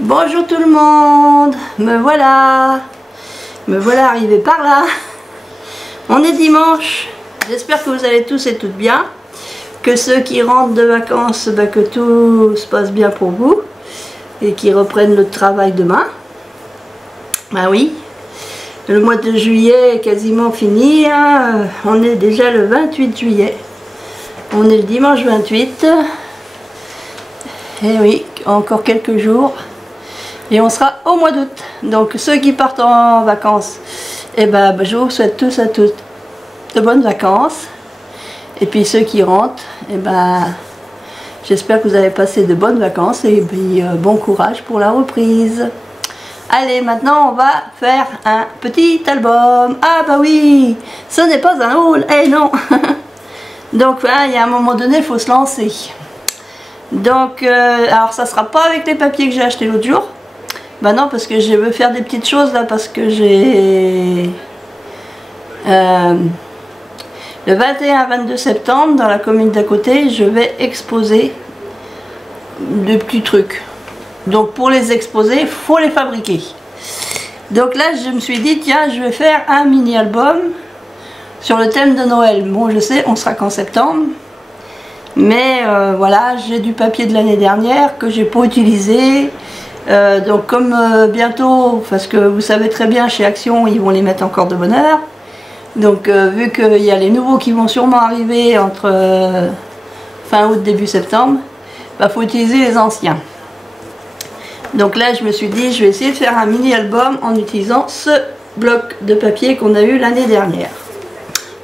Bonjour tout le monde, me voilà arrivé par là. On est dimanche, j'espère que vous allez tous et toutes bien, que ceux qui rentrent de vacances, que tout se passe bien pour vous et qui reprennent le travail demain. Ah oui, le mois de juillet est quasiment fini, hein. On est déjà le 28 juillet, on est le dimanche 28, et oui, encore quelques jours. Et on sera au mois d'août. Donc ceux qui partent en vacances, je vous souhaite tous à toutes de bonnes vacances. Et puis ceux qui rentrent, j'espère que vous avez passé de bonnes vacances. Et puis bon courage pour la reprise. Allez, maintenant on va faire un petit album. Ah bah oui, ce n'est pas un haul. Eh non. Donc il y a un moment donné, il faut se lancer. Donc, alors ça sera pas avec les papiers que j'ai acheté l'autre jour. Bah non, parce que je veux faire des petites choses là, parce que j'ai le 21-22 septembre dans la commune d'à côté, je vais exposer de petits trucs. Donc pour les exposer, il faut les fabriquer. Donc là, je me suis dit, tiens, je vais faire un mini-album sur le thème de Noël. Bon, je sais, on sera qu'en septembre. Mais voilà, j'ai du papier de l'année dernière que j'ai pas utilisé. Donc comme bientôt, parce que vous savez très bien, chez Action, ils vont les mettre encore de bonne heure. Donc vu qu'il y a les nouveaux qui vont sûrement arriver entre fin août, début septembre, faut utiliser les anciens. Donc là, je me suis dit, je vais essayer de faire un mini-album en utilisant ce bloc de papier qu'on a eu l'année dernière.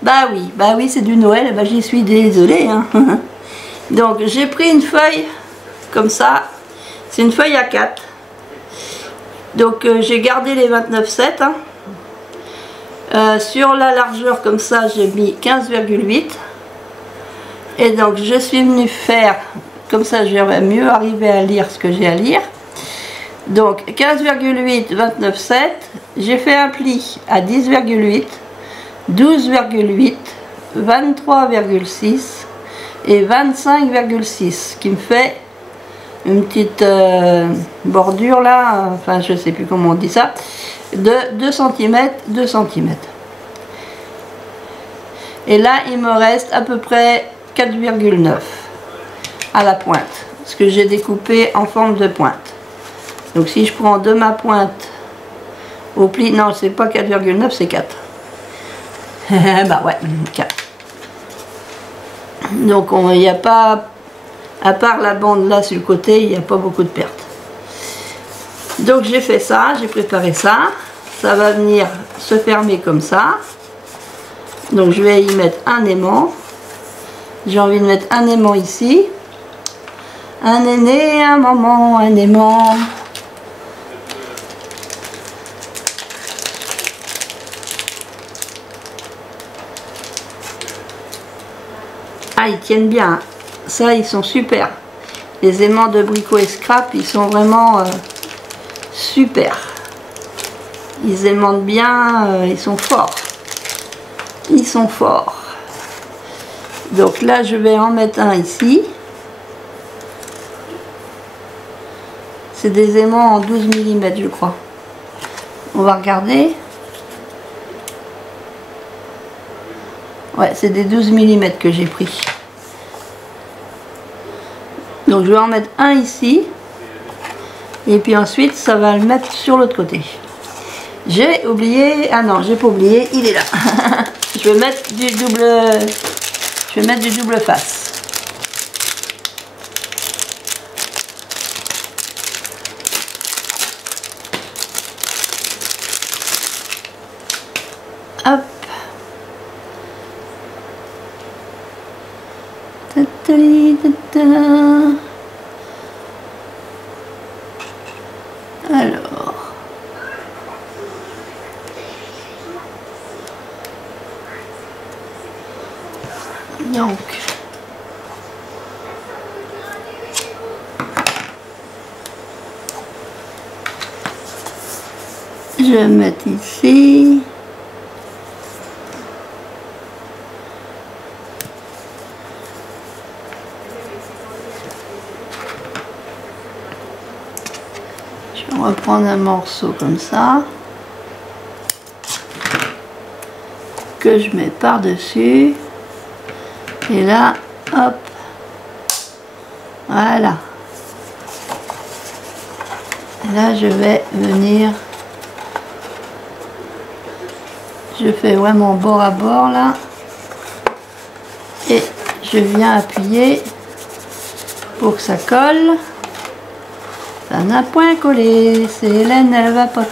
Bah oui, c'est du Noël, j'y suis désolée, hein. Donc j'ai pris une feuille comme ça, c'est une feuille A4. Donc j'ai gardé les 29,7, hein. Sur la largeur comme ça, j'ai mis 15,8. Et donc je suis venue faire, comme ça je vais mieux arriver à lire ce que j'ai à lire. Donc 15,8, 29,7, j'ai fait un pli à 10,8, 12,8, 23,6 et 25,6, qui me fait une petite bordure là, enfin je sais plus comment on dit ça, de 2 cm, 2 cm. Et là il me reste à peu près 4,9 à la pointe, ce que j'ai découpé en forme de pointe. Donc si je prends de ma pointe au pli, non c'est pas 4,9, c'est 4. Bah ouais, 4. Donc il n'y a pas, à part la bande là sur le côté, il n'y a pas beaucoup de pertes. Donc j'ai fait ça, j'ai préparé ça. Ça va venir se fermer comme ça. Donc je vais y mettre un aimant. J'ai envie de mettre un aimant ici. Un aîné, un maman, un aimant. Ah, ils tiennent bien. Ça, ils sont super. Les aimants de Brico et Scrap, ils sont vraiment super. Ils aimantent bien, ils sont forts. Ils sont forts. Donc là, je vais en mettre un ici. C'est des aimants en 12 mm, je crois. On va regarder. Ouais, c'est des 12 mm que j'ai pris. Donc je vais en mettre un ici. Et puis ensuite, ça va le mettre sur l'autre côté. J'ai oublié... Ah non, j'ai pas oublié, il est là. Je vais mettre du double... Je vais mettre du double face. Hop. Alors, donc, je vais mettre ici. Je vais reprendre un morceau comme ça, que je mets par-dessus. Et là, hop, voilà. Et là, je vais venir, je fais vraiment bord à bord là, et je viens appuyer pour que ça colle. Ça n'a point collé, c'est Hélène, elle va pas.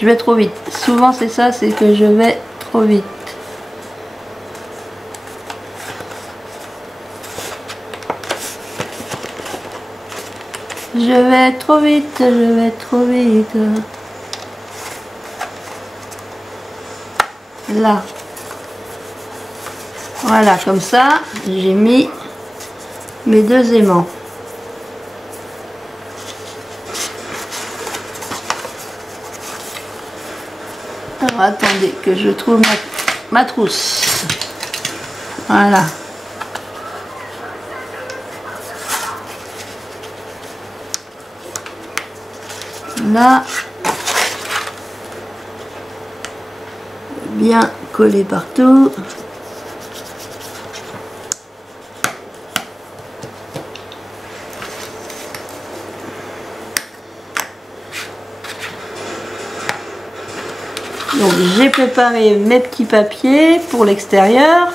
Je vais trop vite. Souvent c'est ça, c'est que je vais trop vite. Je vais trop vite, je vais trop vite. Là. Voilà, comme ça, j'ai mis mes deux aimants. Alors attendez que je trouve ma trousse. Voilà. Là, bien collé partout. Donc j'ai préparé mes petits papiers pour l'extérieur.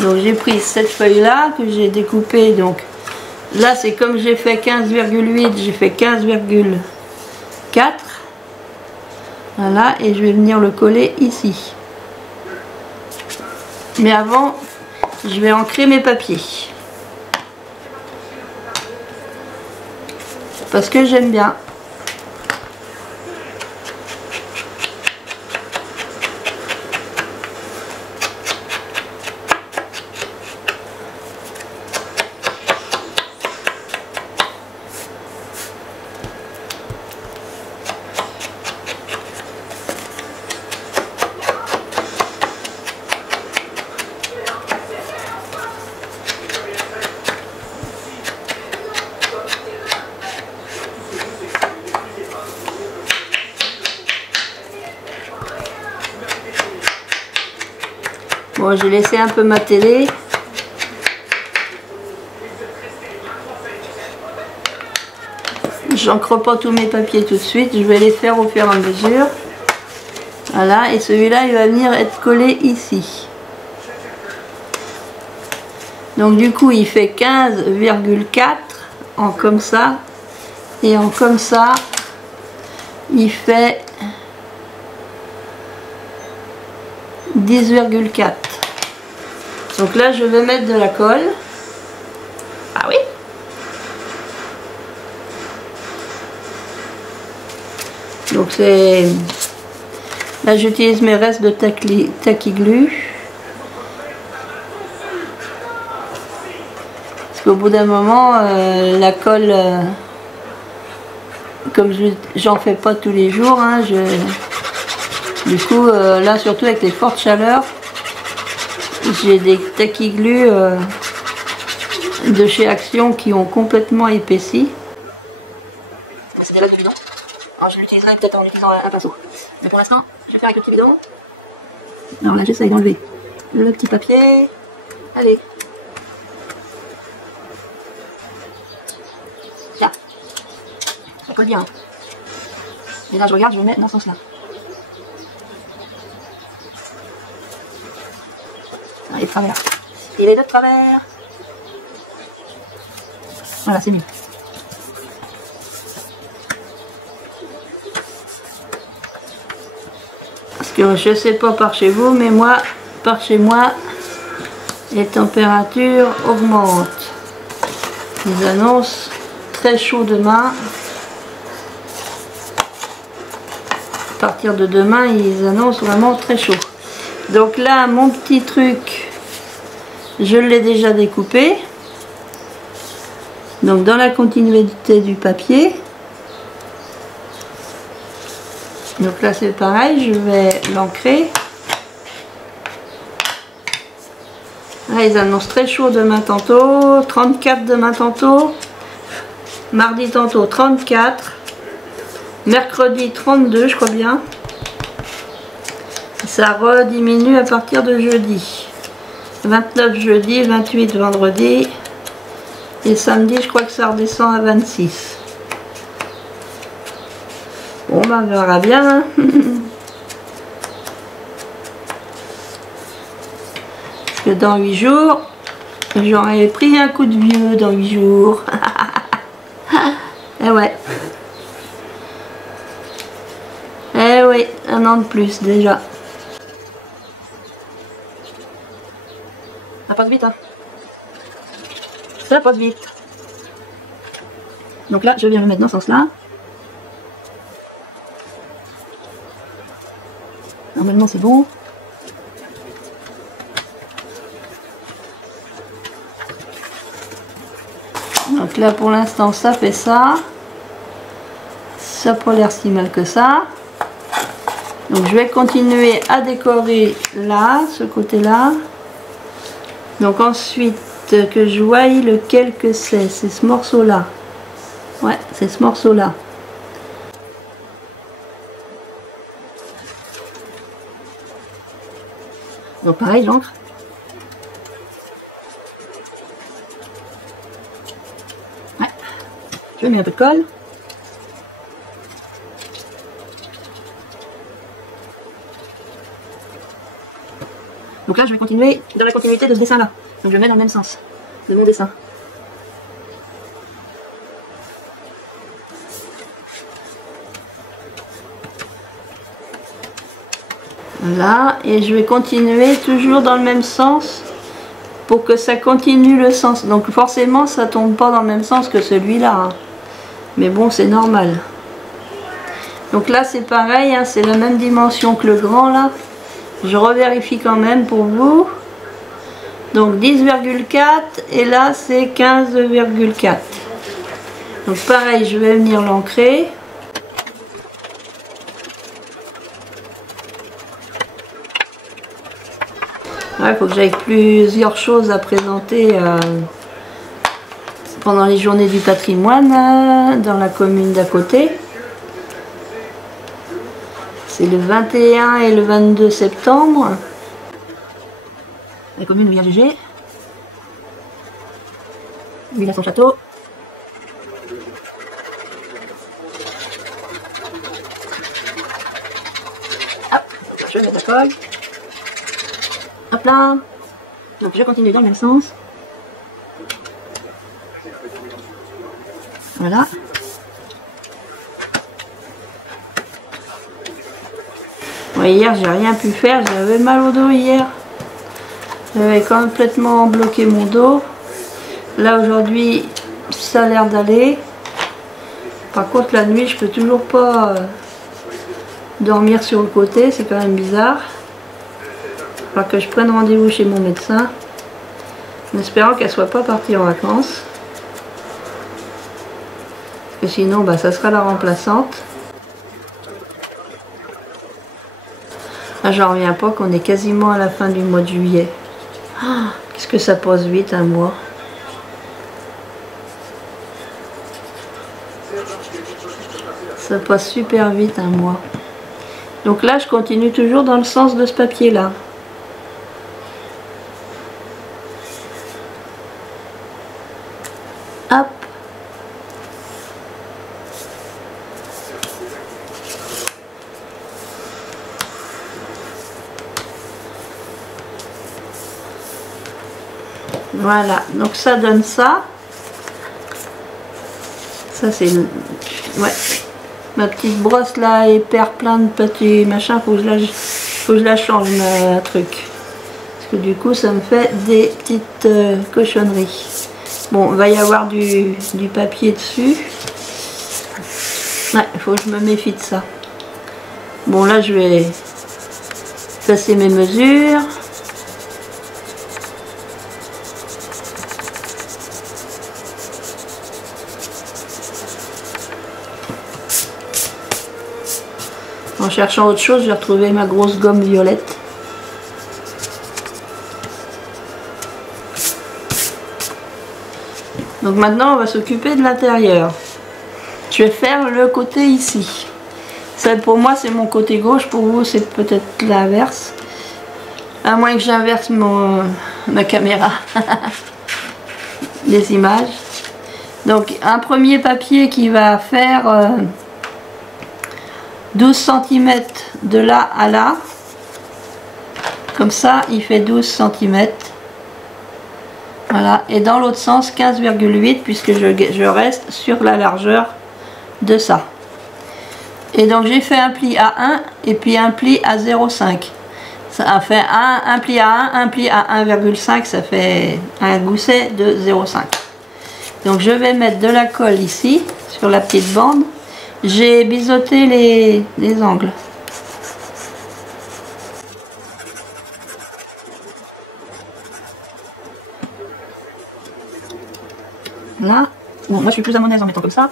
Donc j'ai pris cette feuille là que j'ai découpée. Donc là c'est comme j'ai fait 15,8, j'ai fait 15,4. Voilà, et je vais venir le coller ici. Mais avant, je vais ancrer mes papiers. Parce que j'aime bien. Bon, j'ai laissé un peu ma télé. J'encre pas tous mes papiers tout de suite, je vais les faire au fur et à mesure. Voilà, et celui-là, il va venir être collé ici. Donc du coup, il fait 15,4 en comme ça. Et en comme ça, il fait 10,4. Donc là, je vais mettre de la colle. Ah oui. Donc c'est... Là, j'utilise mes restes de Tacky-Glu. Parce qu'au bout d'un moment, la colle, comme j'en fais pas tous les jours, hein, du coup, là, surtout avec les fortes chaleurs, j'ai des Tacky-Glu de chez Action qui ont complètement épaissi. C'est des lacs du bidon. Alors je l'utiliserai peut-être en utilisant un pinceau. Mais pour l'instant, je vais faire avec le petit bidon. Alors là, j'essaye d'enlever le petit papier. Allez. Là. Ça colle bien. Hein. Et là, je regarde, je le mets dans ce sens-là. Il est de travers. Il est de travers. Voilà, c'est mieux. Parce que je sais pas par chez vous, mais moi, par chez moi, les températures augmentent. Ils annoncent très chaud demain. À partir de demain, ils annoncent vraiment très chaud. Donc là, mon petit truc, je l'ai déjà découpé. Donc dans la continuité du papier. Donc là c'est pareil, je vais l'ancrer. Là ils annoncent très chaud demain tantôt, 34 demain tantôt. Mardi tantôt 34. Mercredi 32, je crois bien. Ça rediminue à partir de jeudi. 29 jeudi, 28 vendredi. Et samedi, je crois que ça redescend à 26. Bon, ben, on verra bien. Hein. Parce que dans 8 jours, j'aurais pris un coup de vieux dans 8 jours. Eh ouais. Eh oui, un an de plus déjà. Ça passe vite, hein. Ça passe vite. Donc là, je viens me mettre dans ce sens-là. Normalement, c'est bon. Donc là, pour l'instant, ça fait ça. Ça n'a pas l'air si mal que ça. Donc je vais continuer à décorer là, ce côté-là. Donc ensuite, que je voie lequel que c'est ce morceau-là. Ouais, c'est ce morceau-là. Donc pareil, l'encre. Ouais. Je mets un peu de colle. Donc là, je vais continuer dans la continuité de ce dessin-là. Donc je le mets dans le même sens de mon dessin. Voilà, et je vais continuer toujours dans le même sens pour que ça continue le sens. Donc forcément, ça tombe pas dans le même sens que celui-là. Hein. Mais bon, c'est normal. Donc là, c'est pareil, hein, c'est la même dimension que le grand là. Je revérifie quand même pour vous. Donc 10,4 et là c'est 15,4. Donc pareil, je vais venir l'ancrer. Il faut que j'aille plusieurs choses à présenter pendant les journées du patrimoine dans la commune d'à côté. C'est le 21 et le 22 septembre. La commune de Viergégé. Lui, il a son château. Hop, je vais mettre la colle. Hop là. Donc je continue dans le même sens. Voilà. Ouais, hier j'ai rien pu faire, j'avais mal au dos hier. J'avais complètement bloqué mon dos. Là aujourd'hui ça a l'air d'aller. Par contre la nuit je peux toujours pas dormir sur le côté, c'est quand même bizarre. Il va falloir que je prenne rendez-vous chez mon médecin. En espérant qu'elle soit pas partie en vacances. Parce que sinon bah, ça sera la remplaçante. Ah, j'en reviens pas qu'on est quasiment à la fin du mois de juillet. Ah, qu'est-ce que ça passe vite un mois. Ça passe super vite un mois. Donc là je continue toujours dans le sens de ce papier là. Hop. Voilà, donc ça donne ça. Ça c'est ouais. Ma petite brosse là, elle perd plein de petits machins, faut que je la change ma truc. Parce que du coup ça me fait des petites cochonneries. Bon, il va y avoir du papier dessus. Ouais, il faut que je me méfie de ça. Bon là je vais passer mes mesures. En cherchant autre chose, j'ai retrouvé ma grosse gomme violette. Donc maintenant on va s'occuper de l'intérieur. Je vais faire le côté ici. Ça, pour moi c'est mon côté gauche, pour vous c'est peut-être l'inverse. À moins que j'inverse ma caméra. Les images. Donc un premier papier qui va faire 12 cm de là à là. Comme ça il fait 12 cm. Voilà, et dans l'autre sens 15,8 puisque je reste sur la largeur de ça. Et donc j'ai fait un pli à 1 et puis un pli à 0,5. Ça a fait un pli à 1, un pli à 1,5, ça fait un gousset de 0,5. Donc je vais mettre de la colle ici, sur la petite bande. J'ai biseauté les angles. Là, bon, moi je suis plus à mon aise en mettant comme ça.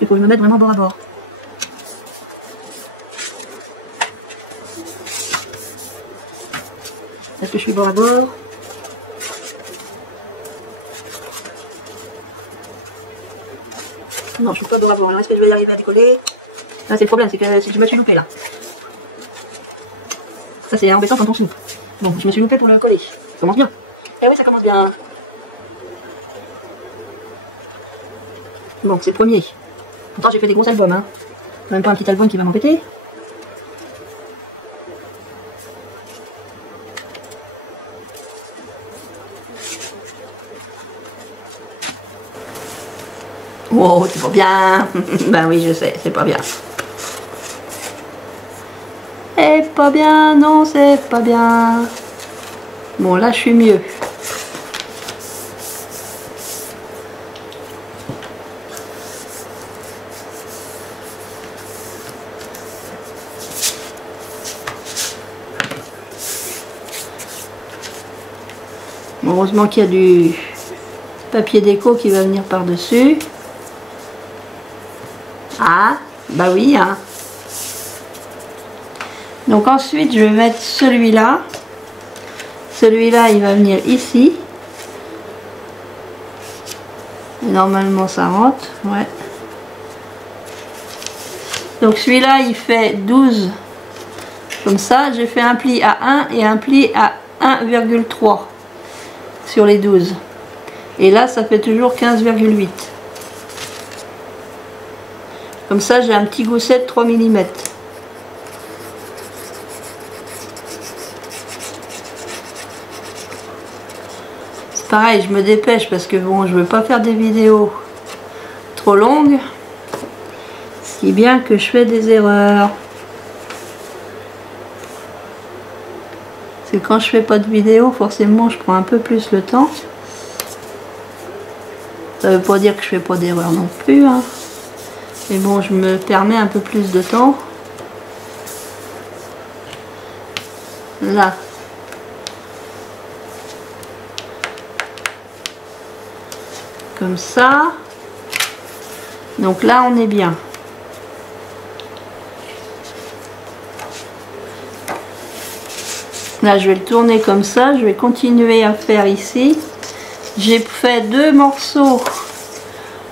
Il faut que je me mette vraiment bord à bord. Est-ce que je suis bord à bord? Non, je suis pas bord à bord. Alors est-ce que je vais y arriver à décoller? Là c'est le problème, c'est que je me suis loupé là. Ça c'est embêtant quand on se loupe. Bon, je me suis loupé pour le coller. Ça commence bien. Eh oui, ça commence bien. Bon, c'est le premier. Pourtant j'ai fait des gros albums, hein. Même pas un petit album qui va m'embêter. Wow, c'est pas bien. Ben oui, je sais, c'est pas bien. C'est pas bien, non, c'est pas bien. Bon, là, je suis mieux. Bon, heureusement qu'il y a du papier déco qui va venir par-dessus. Ah, bah oui, hein. Donc ensuite, je vais mettre celui-là. Celui-là, il va venir ici. Et normalement, ça rentre, ouais. Donc celui-là, il fait 12. Comme ça, j'ai fait un pli à 1 et un pli à 1,3 sur les 12. Et là, ça fait toujours 15,8. Comme ça, j'ai un petit gousset de 3 mm. C'est pareil, je me dépêche parce que bon, je veux pas faire des vidéos trop longues. Si bien que je fais des erreurs. C'est quand je fais pas de vidéo, forcément, je prends un peu plus le temps. Ça veut pas dire que je fais pas d'erreurs non plus, hein. Mais bon, je me permets un peu plus de temps. Là. Comme ça. Donc là, on est bien. Là, je vais le tourner comme ça. Je vais continuer à faire ici. J'ai fait deux morceaux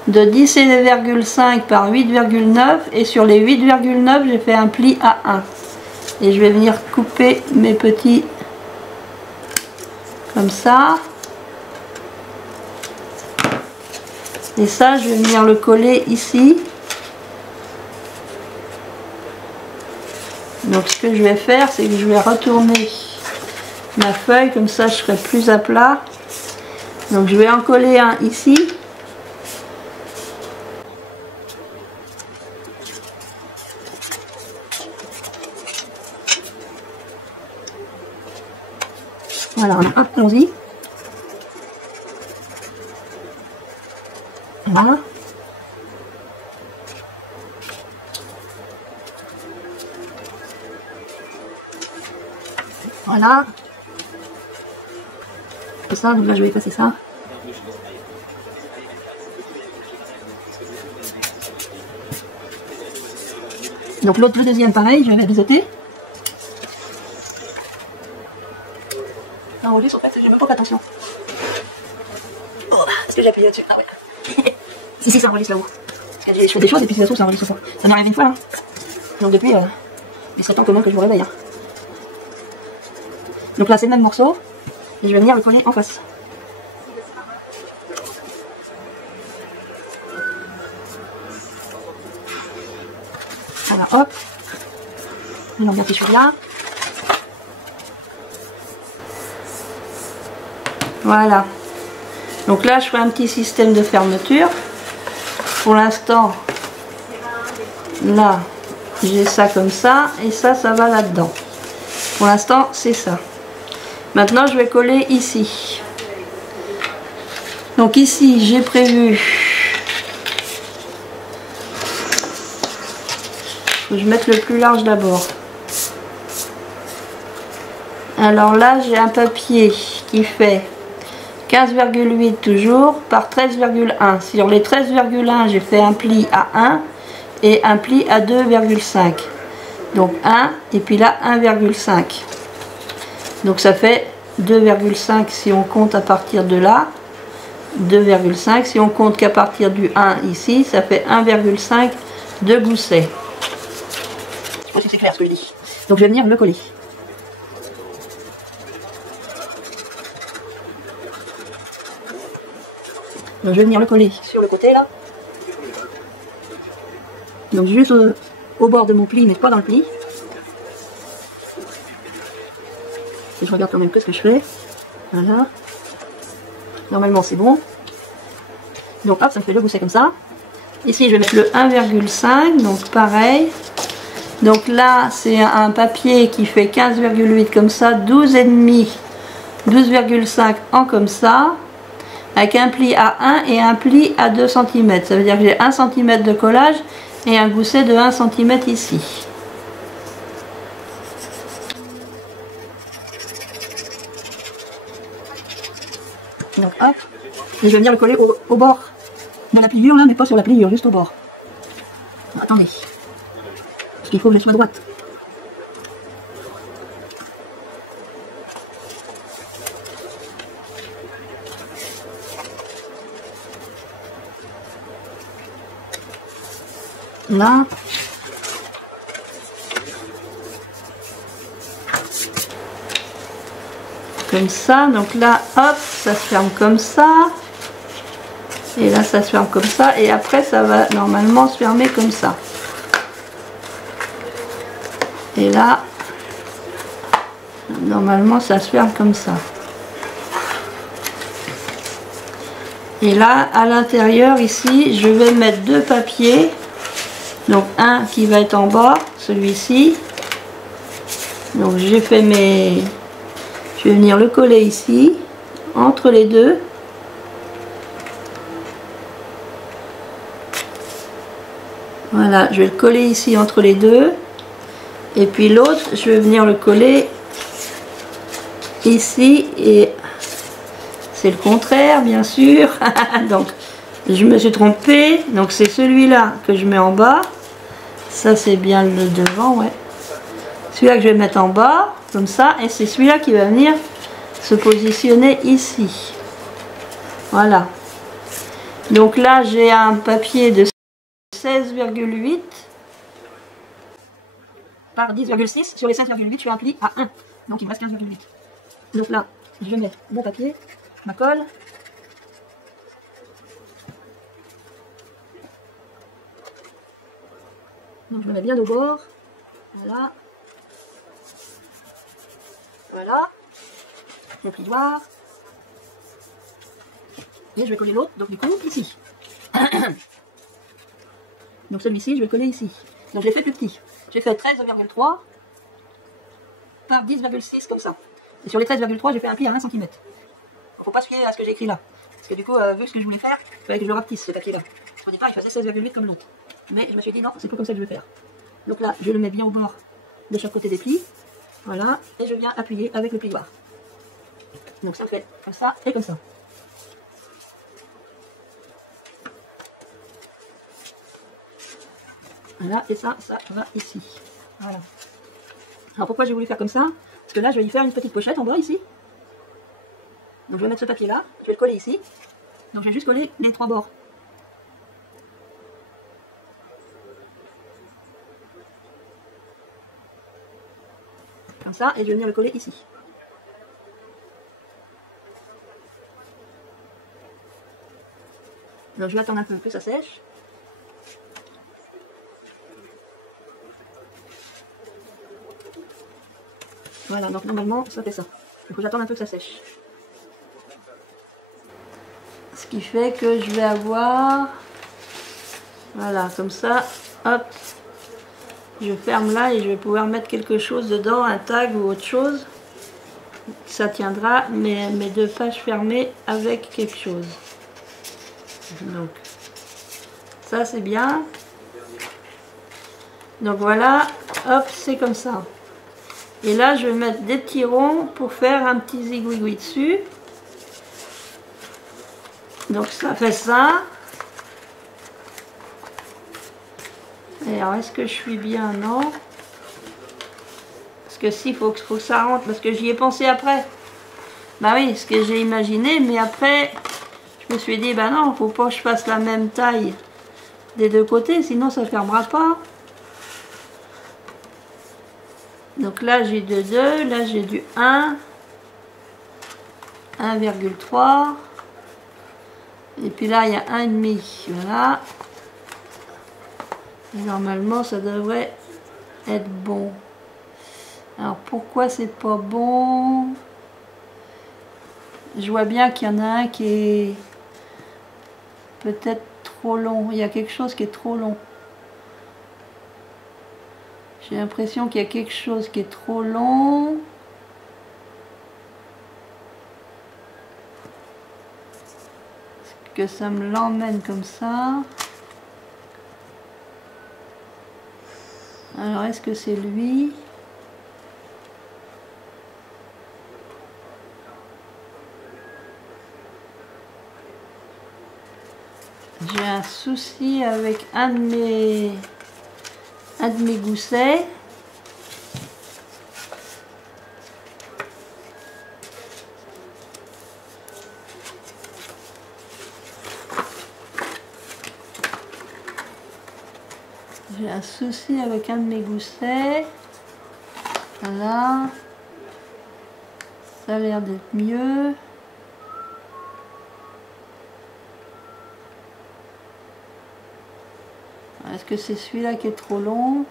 de 10,5 par 8,9 et sur les 8,9 j'ai fait un pli à 1 et je vais venir couper mes petits comme ça et ça je vais venir le coller ici. Donc ce que je vais faire, c'est que je vais retourner ma feuille comme ça je serai plus à plat. Donc je vais en coller un ici. Voilà, hop, allons-y. Voilà. Voilà. C'est ça, donc là je vais effacer ça. Donc l'autre, le deuxième pareil, je vais biseauter. Enrouler sur le fait, je vais hop, attention. Oh, est-ce que j'ai appuyé là-dessus? Ah ouais. Si, ça enregistre là-haut. Parce que je fais des choses et puis ça enregistre ça. Ça m'arrive une fois, hein. Donc depuis, il serait temps que je me réveille. Hein. Donc là, c'est le même morceau. Et je vais venir le coller en face. Voilà, hop. On a bien fait celui-là. Voilà. Donc là, je fais un petit système de fermeture. Pour l'instant, là, j'ai ça comme ça. Et ça va là-dedans. Pour l'instant, c'est ça. Maintenant, je vais coller ici. Donc ici, j'ai prévu... Faut que je mette le plus large d'abord. Alors là, j'ai un papier qui fait 15,8 toujours par 13,1. Sur les 13,1, j'ai fait un pli à 1 et un pli à 2,5. Donc 1 et puis là 1,5. Donc ça fait 2,5 si on compte à partir de là. 2,5 si on compte qu'à partir du 1 ici, ça fait 1,5 de gousset. Je sais pas si c'est clair ce que je dis. Donc je vais venir le coller. Donc je vais venir le coller sur le côté là. Donc juste au bord de mon pli, mais pas dans le pli. Et je regarde quand même que ce que je fais. Voilà. Normalement c'est bon. Donc hop, ça me fait le gousset comme ça. Ici je vais mettre le 1,5, donc pareil. Donc là c'est un papier qui fait 15,8 comme ça, 12,5, 12,5 en comme ça. Avec un pli à 1 et un pli à 2 cm. Ça veut dire que j'ai 1 cm de collage et un gousset de 1 cm ici. Donc hop, et je vais venir le coller au bord de la pliure là, mais pas sur la pliure, juste au bord. Attendez, parce qu'il faut que je sois droite. Là. Comme ça, donc là, hop, ça se ferme comme ça. Et là, ça se ferme comme ça. Et après, ça va normalement se fermer comme ça. Et là, normalement, ça se ferme comme ça. Et là, à l'intérieur, ici, je vais mettre deux papiers. Donc un qui va être en bas, celui-ci. Donc j'ai fait mes... Je vais venir le coller ici, entre les deux. Voilà, je vais le coller ici entre les deux. Et puis l'autre, je vais venir le coller ici. Et c'est le contraire, bien sûr. Donc je me suis trompée. Donc c'est celui-là que je mets en bas. Ça c'est bien le devant, ouais. Celui-là que je vais mettre en bas, comme ça. Et c'est celui-là qui va venir se positionner ici. Voilà. Donc là j'ai un papier de 16,8 par 10,6. Sur les 16,8 je fais un pli à 1. Donc il me reste 15,8. Donc là je vais mettre mon papier, ma colle. Donc je le mets bien au bord. Voilà. Voilà. Le plioir. Et je vais coller l'autre, donc du coup ici. Donc celui-ci, je vais coller ici. Donc je l'ai fait plus petit. J'ai fait 13,3 par 10,6 comme ça. Et sur les 13,3, j'ai fait un pli à 1 cm. Faut pas se fier à ce que j'ai écrit là. Parce que du coup, vu ce que je voulais faire, il fallait que je le rapetisse ce papier là. Au départ, il faisait 16,8 comme l'autre. Mais je me suis dit non, c'est pas comme ça que je vais faire. Donc là, je le mets bien au bord de chaque côté des plis. Voilà. Et je viens appuyer avec le plioir. Donc ça fait comme ça et comme ça. Voilà, et ça va ici. Voilà. Alors pourquoi j'ai voulu faire comme ça? Parce que là, je vais y faire une petite pochette en bas ici. Donc je vais mettre ce papier là, je vais le coller ici. Donc je vais juste coller les 3 bords. Comme ça, et je vais venir le coller ici. Donc je vais attendre un peu que ça sèche. Voilà, donc normalement ça fait ça. Il faut que j'attende un peu que ça sèche. Ce qui fait que je vais avoir... Voilà, comme ça, hop. Je ferme là et je vais pouvoir mettre quelque chose dedans, un tag ou autre chose. Ça tiendra mes 2 pages fermées avec quelque chose. Donc, ça c'est bien. Donc voilà, hop, c'est comme ça. Et là, je vais mettre des petits ronds pour faire un petit zigouigoui dessus. Donc ça fait ça. Et alors, est-ce que je suis bien? Non. Parce que si, faut que ça rentre, parce que j'y ai pensé après. Bah oui, ce que j'ai imaginé, mais après, je me suis dit, bah non, faut pas que je fasse la même taille des 2 côtés, sinon ça ne fermera pas. Donc là, j'ai du 2, là j'ai du 1, 1,3. Et puis là, il y a 1,5. Voilà. Et normalement, ça devrait être bon. Alors, pourquoi c'est pas bon? Je vois bien qu'il y en a un qui est peut-être trop long. Il y a quelque chose qui est trop long. J'ai l'impression qu'il y a quelque chose qui est trop long. Que ça me l'emmène comme ça. Alors, est-ce que c'est lui? J'ai un souci avec un de mes goussets. J'ai un souci avec un de mes goussets. Voilà. Ça a l'air d'être mieux. Est-ce que c'est celui-là qui est trop long?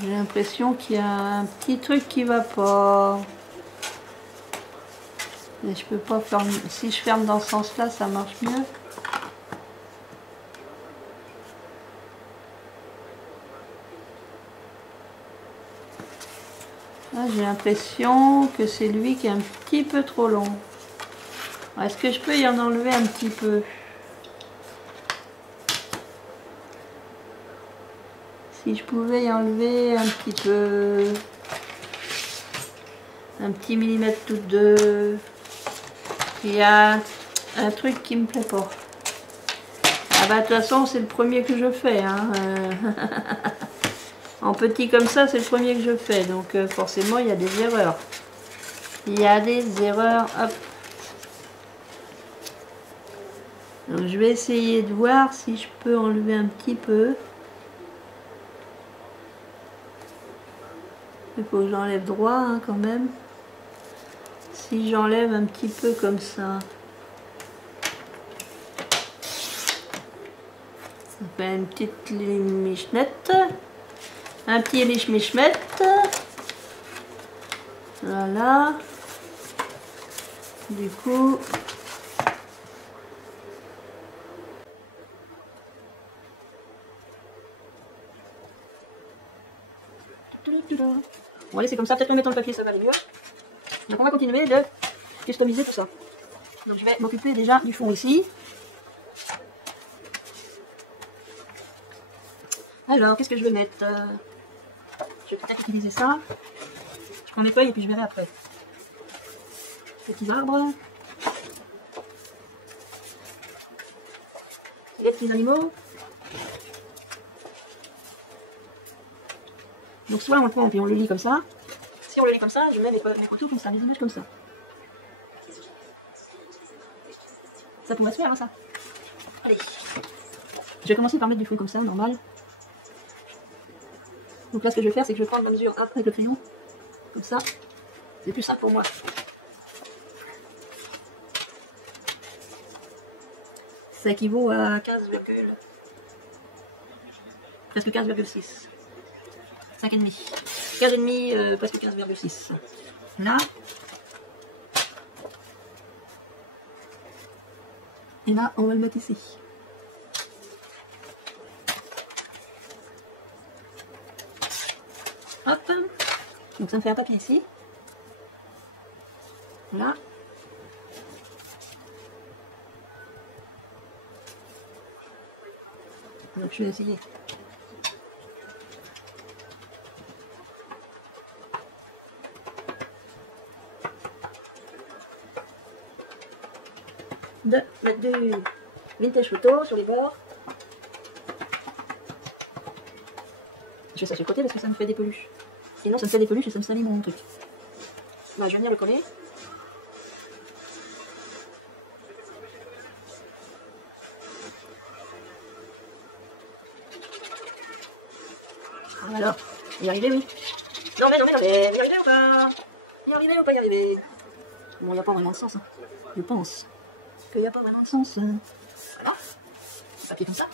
J'ai l'impression qu'il y a un petit truc qui va pas. Et je peux pas fermer. Si je ferme dans ce sens-là, ça marche mieux. Là, j'ai l'impression que c'est lui qui est un petit peu trop long. Est-ce que je peux y en enlever un petit peu? Si je pouvais y enlever un petit peu, un petit millimètre tout deux, il y a un truc qui me plaît pas. Ah bah de toute façon c'est le premier que je fais, hein. En petit comme ça c'est le premier que je fais, donc forcément il y a des erreurs. Il y a des erreurs, hop. Donc je vais essayer de voir si je peux enlever un petit peu. Il faut que j'enlève droit, hein, quand même. Si j'enlève un petit peu comme ça, ça fait une petite limichnette, un petit liche-michnette. Voilà. Du coup, bon allez, c'est comme ça, peut-être en mettant le papier ça va aller mieux. Donc on va continuer de customiser tout ça. Donc je vais m'occuper déjà du fond ici. Alors, qu'est-ce que je vais mettre? Je vais peut-être utiliser ça. Je prends mes feuilles et puis je verrai après. Petits arbres. Les petits animaux. Donc soit on le prend et puis on le lit comme ça. si on le lit comme ça, je mets mes photos comme ça, les images comme ça. Ça pourrait se faire, hein, ça. Allez. Je vais commencer par mettre du fond comme ça, normal. Donc là, ce que je vais faire, c'est que je vais prendre ma mesure après avec le crayon. Comme ça. C'est plus simple pour moi. Ça équivaut à 15, presque 15,6. 5,5. 15,5, presque 15,6. Là. Et là, on va le mettre ici. Hop. Donc ça me fait un papier ici. Là. Donc je vais essayer. De mettre du vintage photo sur les bords. Je fais ça sur le côté parce que ça me fait des peluches. Sinon ça me fait des peluches et ça me salit mon truc. Là je vais venir le coller. Alors, y arriver oui. Non mais, y arriver ou pas? Y arriver ou pas y arriver? Bon, il n'y a pas vraiment de sens, hein. Je pense qu'il n'y a pas vraiment de sens. Voilà, papier comme ça.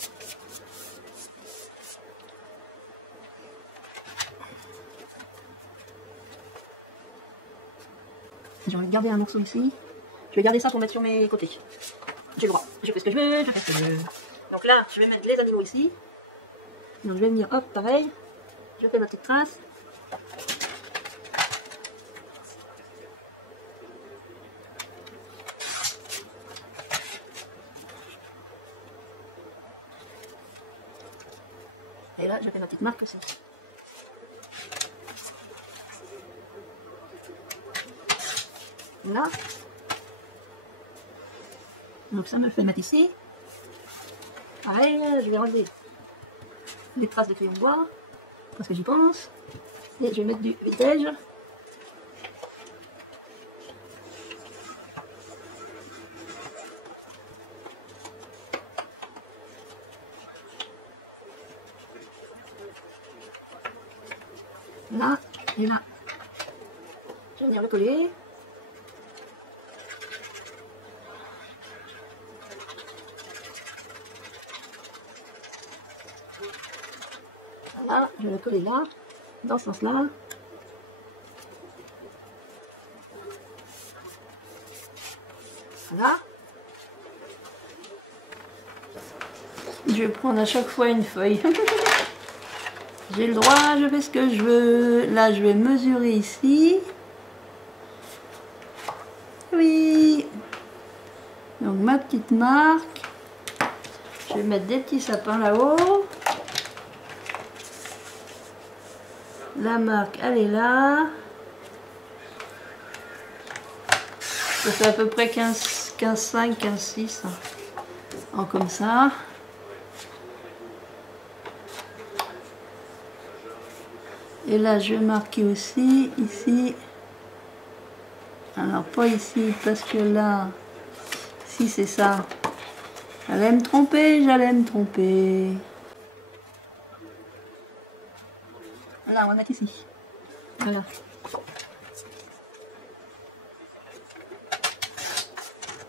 Je vais garder un morceau ici. Je vais garder ça pour mettre sur mes côtés. J'ai le droit, je fais ce que je veux, je fais ce que je veux. Donc là, je vais mettre les animaux ici. Donc je vais venir, hop, pareil. Je fais ma petite trace. Et là, je fais ma petite marque aussi. Là. Donc ça me le fait mettre ici. Pareil, je vais enlever les traces de crayon de bois, parce que j'y pense. Et je vais mettre du vintage. Là et là. Je vais venir le coller. Voilà, je vais le coller là, dans ce sens-là. Voilà. Je vais prendre à chaque fois une feuille. J'ai le droit, je fais ce que je veux. Là, je vais mesurer ici. Oui. Donc, ma petite marque. Je vais mettre des petits sapins là-haut. La marque, elle est là. Ça fait à peu près 15,5, 15,6. En comme ça. Et là, je vais marquer aussi, ici. Alors, pas ici, parce que là, si c'est ça. J'allais me tromper, j'allais me tromper. Là, on va mettre ici. Voilà.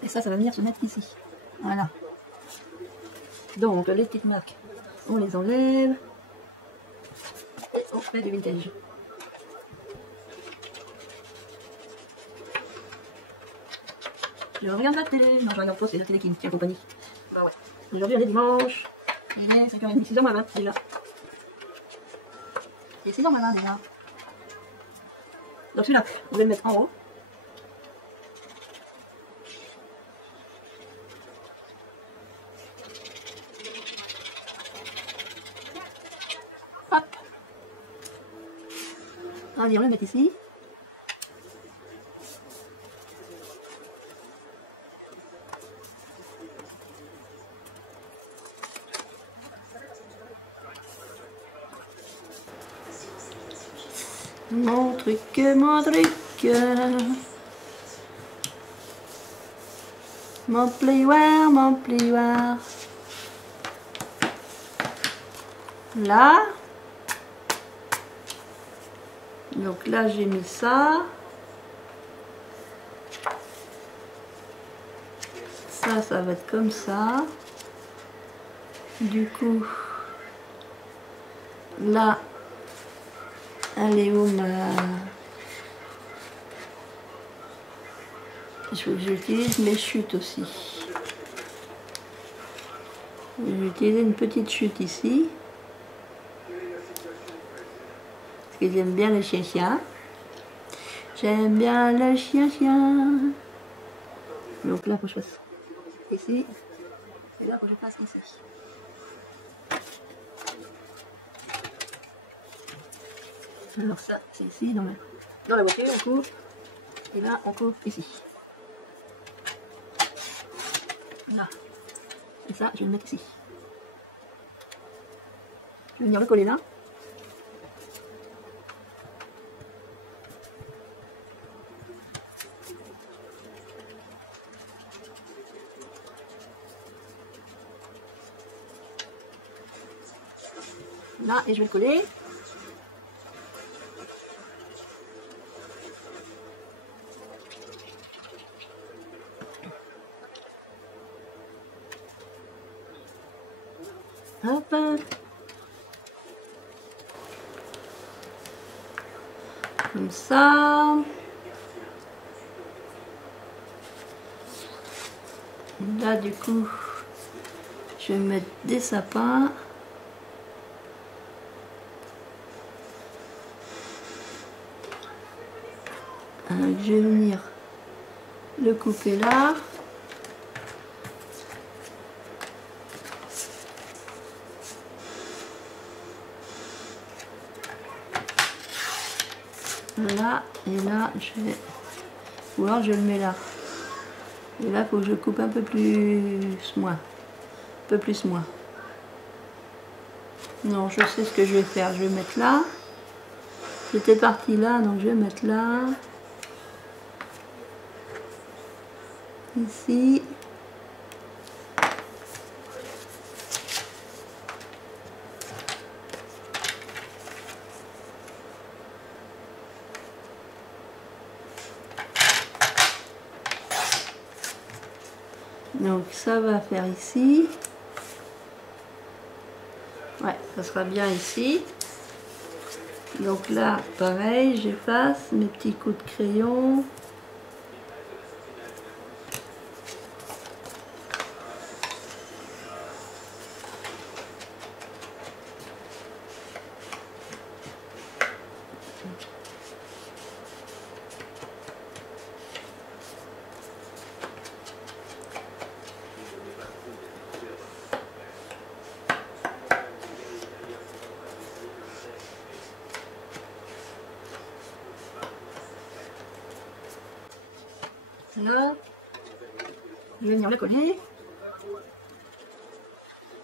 Et ça va venir se mettre ici. Voilà. Donc, les petites marques, on les enlève. Et on fait du vintage. Je regarde la télé. Non, je regarde pas, c'est la télé qui me tient compagnie. Bah ouais. Aujourd'hui, on est dimanche. Il est 5h30, 6h20 déjà. Et 6h20 déjà. Donc celui-là, on va le mettre en haut. Hop. Allez, on va le mettre ici. Mon truc, mon truc. Mon plioir, mon plioir. Là. Donc là, j'ai mis ça. Ça va être comme ça. Du coup, là, elle est où ma... J'utilise mes chutes aussi. J'utilise une petite chute ici. Parce que j'aime bien le chien-chien. J'aime bien le chien-chien. Donc là, il faut que je fasse ici. Et là, il faut que je fasse ici. Alors ça, c'est ici, dans la voiture, on court. Et là, on court ici. Là. Et ça, je vais le mettre ici. Je vais venir le coller là. Là, et je vais le coller. Hop. Comme ça. Là, du coup, je vais mettre des sapins. Je vais venir le couper là. Là et là, je vais... Ou alors je le mets là. Et là, il faut que je coupe un peu plus moins. Un peu plus moins. Non, je sais ce que je vais faire. Je vais mettre là. C'était parti là, donc je vais mettre là. Ici. Donc ça va faire ici. Ouais, ça sera bien ici. Donc là, pareil, j'efface mes petits coups de crayon. Là, je vais venir le coller.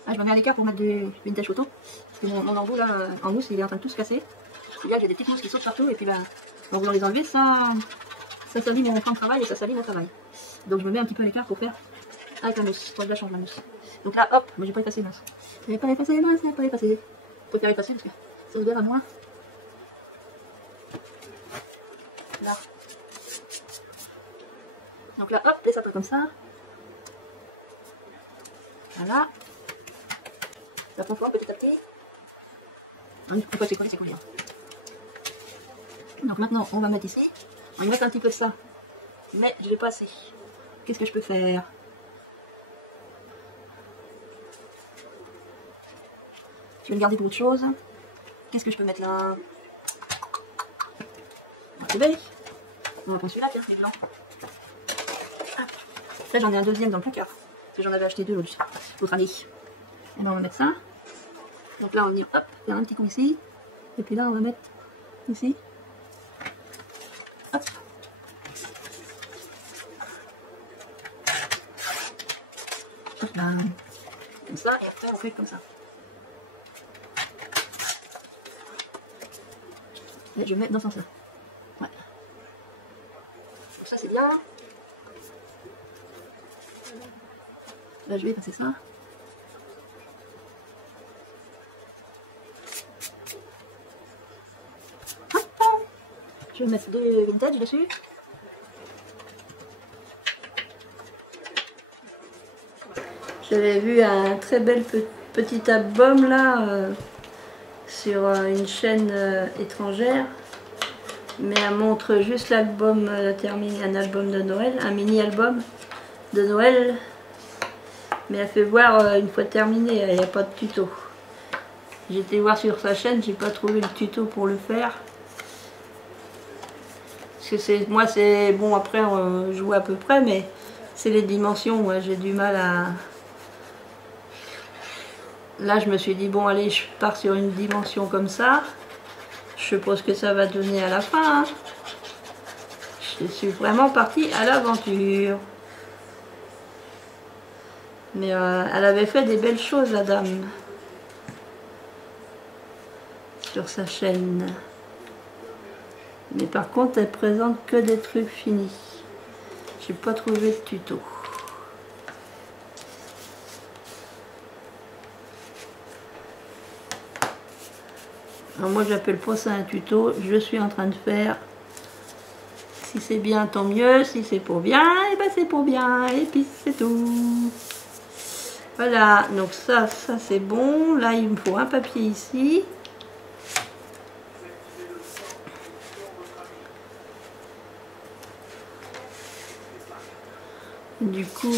Ah, je me mets à l'écart pour mettre une tâche photo. Parce que mon embout là, en mousse, il est en train de tout se casser. Et là, j'ai des petites mousses qui sautent partout. Et puis, ben, en voulant les enlever, ça salit mon temps de travail et ça salit mon travail. Donc, je me mets un petit peu à l'écart pour faire avec la mousse. Pour que je la change la mousse. Donc là, hop, mais j'ai pas effacé les mousse. J'ai pas effacé les mousse, j'ai pas effacé. Je préfère effacer parce que ça se verra à moins. Là. Donc là, hop, et ça fait comme ça. Voilà. Ça prend forme petit à petit. Pourquoi c'est collé, c'est collé. Donc maintenant, on va mettre ici. On va mettre un petit peu de ça. Mais je n'ai pas assez. Qu'est-ce que je peux faire? Je vais le garder pour autre chose. Qu'est-ce que je peux mettre là? C'est belle. On va prendre celui-là, tiens, les blancs. Ah. Là, j'en ai un deuxième dans le placard. Parce que j'en avais acheté deux l'autre année. Et là, on va mettre ça. Donc là, on va venir, hop, faire un petit coup ici. Et puis là, on va mettre ici. Hop. Hop là. Comme ça, et après, on fait comme ça. Et je mets dans ce sens-là. Ouais. Donc ça c'est bien. Là je vais passer ça. Hop. Je vais mettre deux vintage dessus. J'avais vu un très bel petit album là sur une chaîne étrangère, mais elle montre juste l'album terminé, un album de Noël, un mini-album de Noël, mais elle fait voir une fois terminé, il n'y a pas de tuto. J'ai été voir sur sa chaîne, j'ai pas trouvé le tuto pour le faire. Parce que moi c'est bon, après je vois à peu près, mais c'est les dimensions, moi j'ai du mal à... Là je me suis dit bon allez, je pars sur une dimension comme ça. Je suppose que ça va donner à la fin. Hein. Je suis vraiment partie à l'aventure. Mais elle avait fait des belles choses la dame. Sur sa chaîne. Mais par contre elle présente que des trucs finis. J'ai pas trouvé de tuto. Alors moi j'appelle pas ça un tuto, je suis en train de faire. Si c'est bien tant mieux, si c'est pour bien, et ben c'est pour bien, et puis c'est tout. Voilà, donc ça c'est bon. Là il me faut un papier ici. Du coup,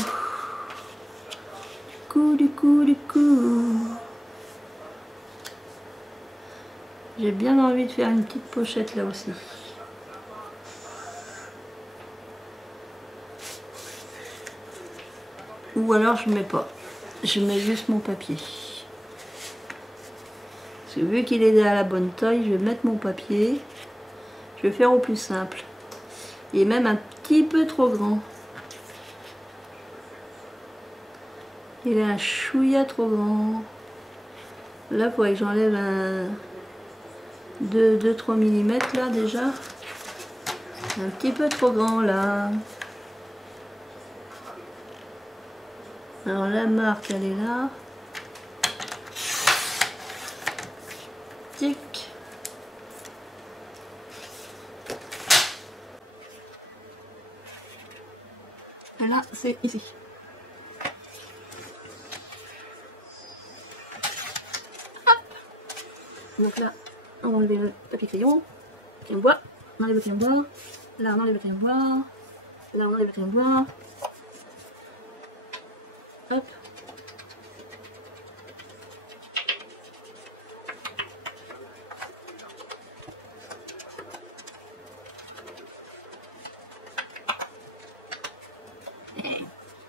j'ai bien envie de faire une petite pochette là aussi. Ou alors je mets pas, je mets juste mon papier. Parce que vu qu'il est à la bonne taille, je vais mettre mon papier. Je vais faire au plus simple. Il est même un petit peu trop grand. Il est un chouïa trop grand. Là, il faudrait que j'enlève un 2-3 mm là déjà. Un petit peu trop grand là. Alors la marque elle est là. Tic. Et là c'est ici. Hop. Donc là on va enlever le papier crayon bois. On enlève le crayon bois. Là on enlève le crayon bois. Là on enlève le crayon bois. Hop.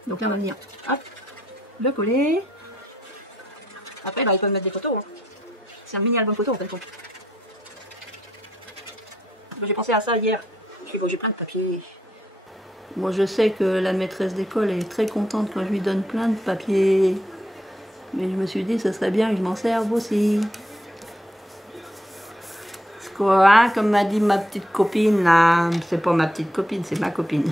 Donc là on va venir hop, le coller. Après bah, ils peuvent mettre des photos. Hein. C'est un mini album photo en fait. J'ai pensé à ça hier. Je suis bon, j'ai plein de papier. Moi je sais que la maîtresse d'école est très contente quand je lui donne plein de papiers. Mais je me suis dit, ce serait bien que je m'en serve aussi. Parce que, hein, comme m'a dit ma petite copine, là, c'est pas ma petite copine, c'est ma copine.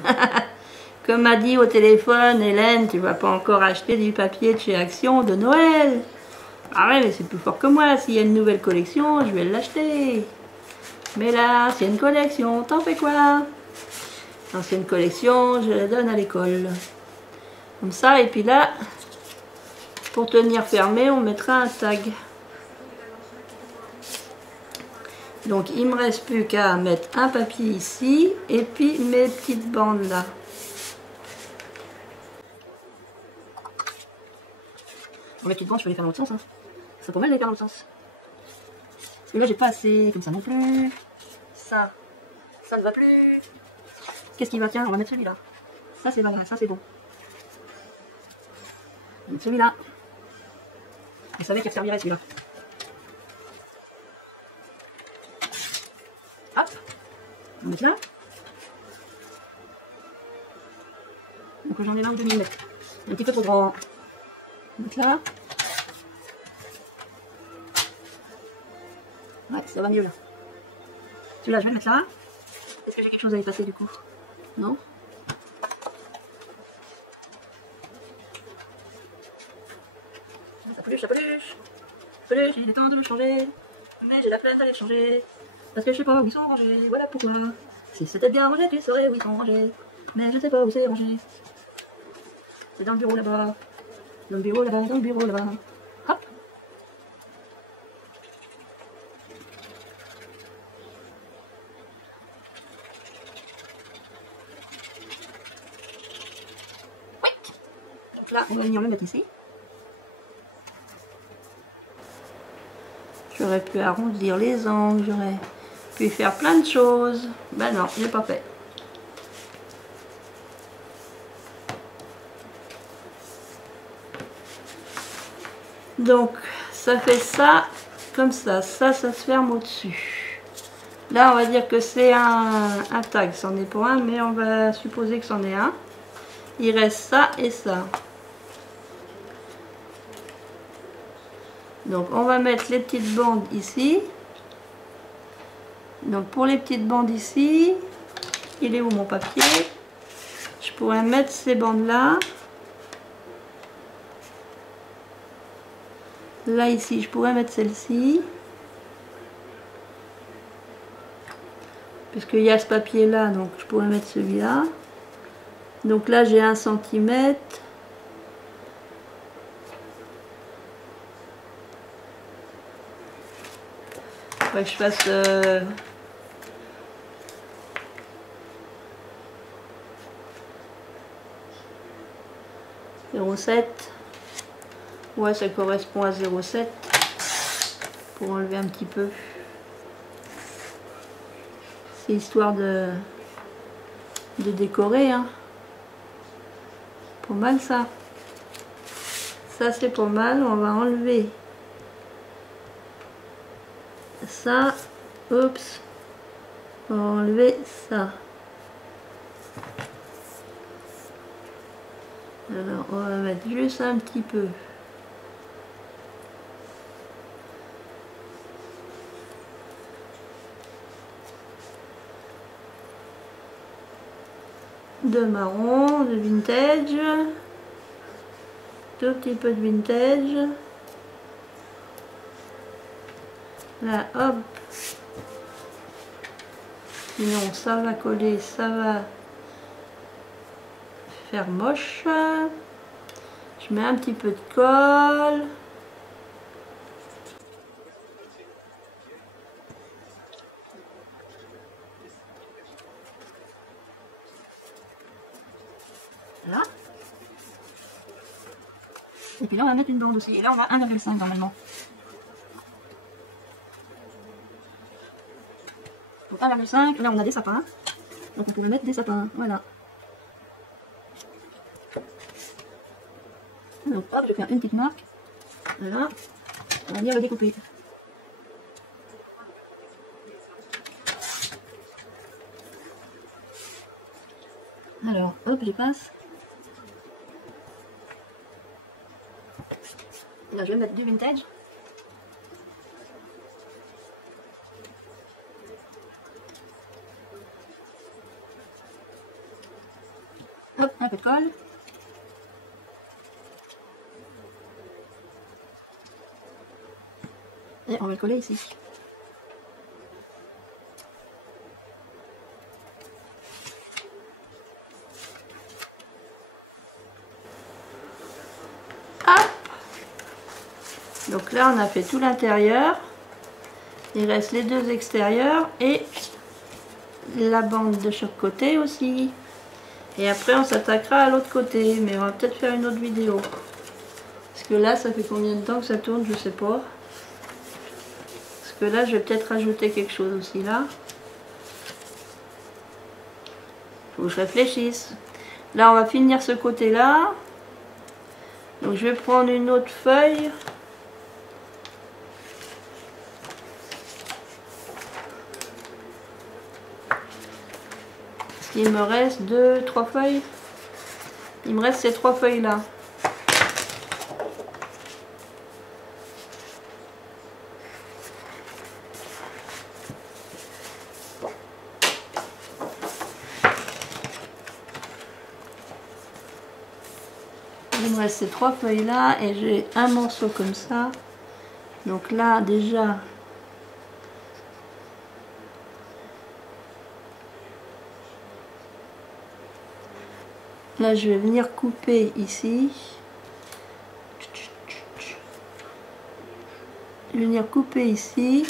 Comme m'a dit au téléphone, Hélène, tu vas pas encore acheter du papier de chez Action de Noël. Ah ouais, mais c'est plus fort que moi. S'il y a une nouvelle collection, je vais l'acheter. Mais là, c'est une collection, t'en fais quoi? L'ancienne collection, je la donne à l'école. Comme ça, et puis là, pour tenir fermé, on mettra un tag. Donc il me reste plus qu'à mettre un papier ici, et puis mes petites bandes là. Bon, mes petites bandes, je peux les faire dans l'autre sens. Hein. C'est pas mal de les faire dans l'autre sens. Parce que là, j'ai pas assez comme ça non plus. Ça ne va plus. Qu'est-ce qui va? Tiens, on va mettre celui-là. Ça c'est valable, ça c'est bon. On va mettre celui-là. Je savais qu'il servirait celui-là. Hop. On va mettre là. Donc j'en ai 22 mm. Un petit peu trop grand. On va mettre là. Ouais, ça va mieux là. Celui-là, je vais le mettre là. Est-ce que j'ai quelque chose à y passer du coup? Non. Ça peluche, ça peluche. Peluche, il est temps de le changer. Mais j'ai la flemme d'aller le changer. Parce que je sais pas où ils sont rangés, voilà pourquoi. Si c'était bien rangé, tu saurais où ils sont rangés. Mais je sais pas où c'est rangé. C'est dans le bureau là-bas. Dans le bureau là-bas, dans le bureau là-bas. Hop. Donc là, on va venir le mettre ici. J'aurais pu arrondir les angles, j'aurais pu faire plein de choses. Ben non, je l'ai pas fait. Donc, ça fait ça, comme ça. Ça se ferme au-dessus. Là, on va dire que c'est un tag. C'en est pas un, mais on va supposer que c'en est un. Il reste ça et ça. Donc, on va mettre les petites bandes ici. Donc, pour les petites bandes ici, il est où mon papier? Je pourrais mettre ces bandes-là. Là, ici, je pourrais mettre celle-ci. Puisqu'il y a ce papier-là, donc je pourrais mettre celui-là. Donc là, j'ai 1 cm. Faudrait que je fasse 0,7. Ouais, ça correspond à 0,7 pour enlever un petit peu. C'est histoire de décorer, hein. Pas mal ça. Ça c'est pas mal, on va enlever ça. Oups. On va enlever ça. Alors on va mettre juste un petit peu. De marron, de vintage, tout petit peu de vintage. Là, hop. Sinon, ça va coller, ça va faire moche. Je mets un petit peu de colle. Là. Et puis là, on va mettre une bande aussi. Et là, on va 1,5 normalement. Donc 1,5, là, on a des sapins. Donc on peut mettre des sapins. Voilà. Donc hop, je fais une petite marque. Voilà. On va venir le découper. Alors, hop, je passe. Là, je vais mettre du vintage. Hop, un peu de colle. Et on va le coller ici. Donc là, on a fait tout l'intérieur. Il reste les deux extérieurs et la bande de chaque côté aussi. Et après, on s'attaquera à l'autre côté. Mais on va peut-être faire une autre vidéo. Parce que là, ça fait combien de temps que ça tourne? Je sais pas. Parce que là, je vais peut-être rajouter quelque chose aussi là. Faut que je réfléchisse. Là, on va finir ce côté-là. Donc, je vais prendre une autre feuille. Il me reste 3 feuilles. Il me reste ces 3 feuilles là. il me reste ces 3 feuilles là et j'ai un morceau comme ça. Donc là déjà là je vais venir couper ici. Je vais venir couper ici.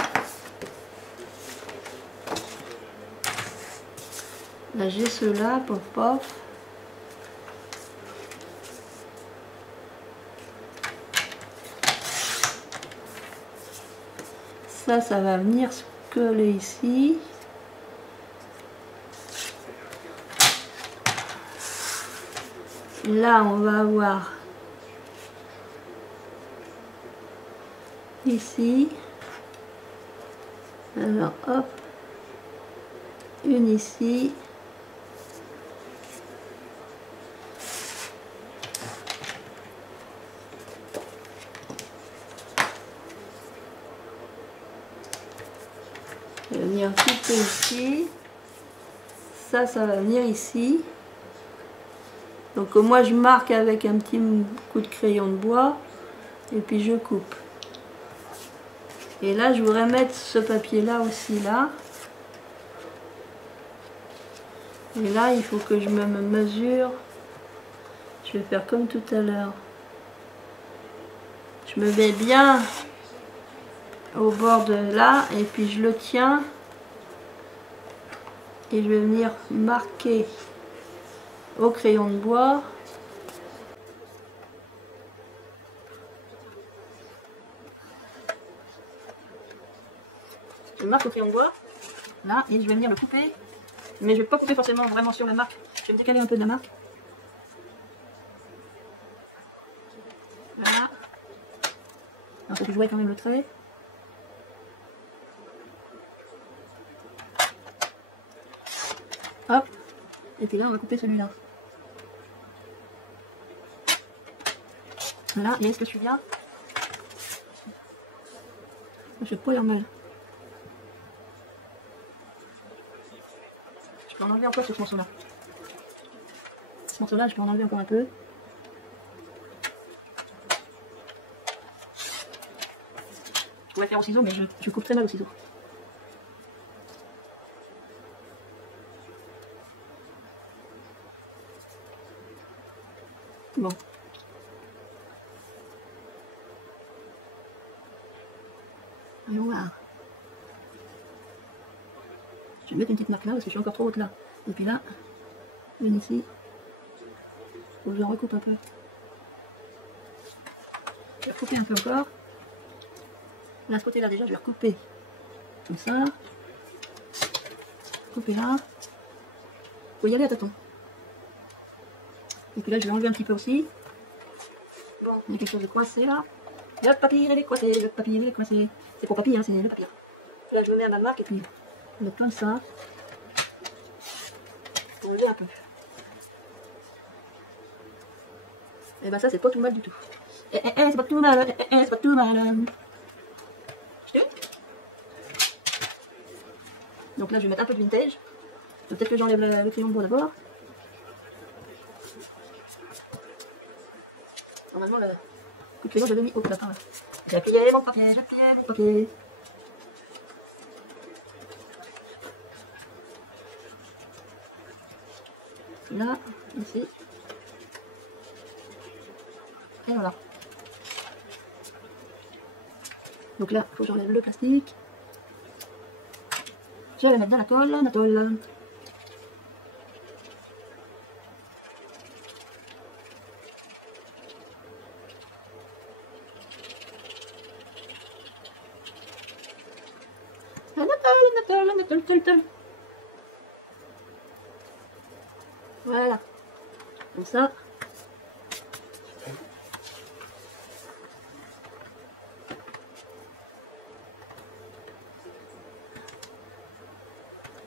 Là j'ai ceux-là, pof pof. Ça va venir se coller ici. Là on va avoir ici. Alors hop, une ici. Je vais venir couper ici. Ça va venir ici. Donc moi je marque avec un petit coup de crayon de bois et puis je coupe. Et là je voudrais mettre ce papier là aussi là. Et là il faut que je me mesure. Je vais faire comme tout à l'heure. Je me mets bien au bord de là et puis je le tiens. Et je vais venir marquer au crayon de bois. Je marque au crayon de bois, là, et je vais venir le couper. Mais je ne vais pas couper forcément vraiment sur la marque. Je vais me décaler un peu de la marque. Voilà. Alors faut que je voie quand même le trait. Hop. Et puis là, on va couper celui-là. Voilà, et est-ce que je suis bien? Je vais pas l'air mal. Je peux en enlever encore sur ce morceau-là. Ce morceau-là, je peux en enlever encore un peu. Je pourrais faire au ciseau, mais je coupe très mal au ciseau. Bon. Allons voir. Je vais mettre une petite marque là parce que je suis encore trop haute là. Et puis là, une ici. Faut que je recoupe un peu. Je vais recouper un peu encore. Là, ce côté-là, déjà, je vais recouper comme ça. Couper là. Faut y aller à tâtons. Et puis là, je vais enlever un petit peu aussi. Bon, il y a quelque chose de coincé là. Le papier, il est coincé, le papier, il est coincé. C'est pour papier, hein, c'est le papier. Là, je me mets à ma marque et puis je mets comme ça. Pour enlever un peu. Et ben ça, c'est pas tout mal du tout. C'est pas tout mal, c'est pas tout mal. Donc là, je vais mettre un peu de vintage. Peut-être que j'enlève le crayon de bois d'abord. Normalement, le coup de crayon, je l'ai mis au plat. J'ai plié mon papier, j'ai plié mon papier. Là, ici. Et voilà. Donc là, il faut que j'enlève le plastique. Je vais mettre dans la tôle, Voilà. Comme ça.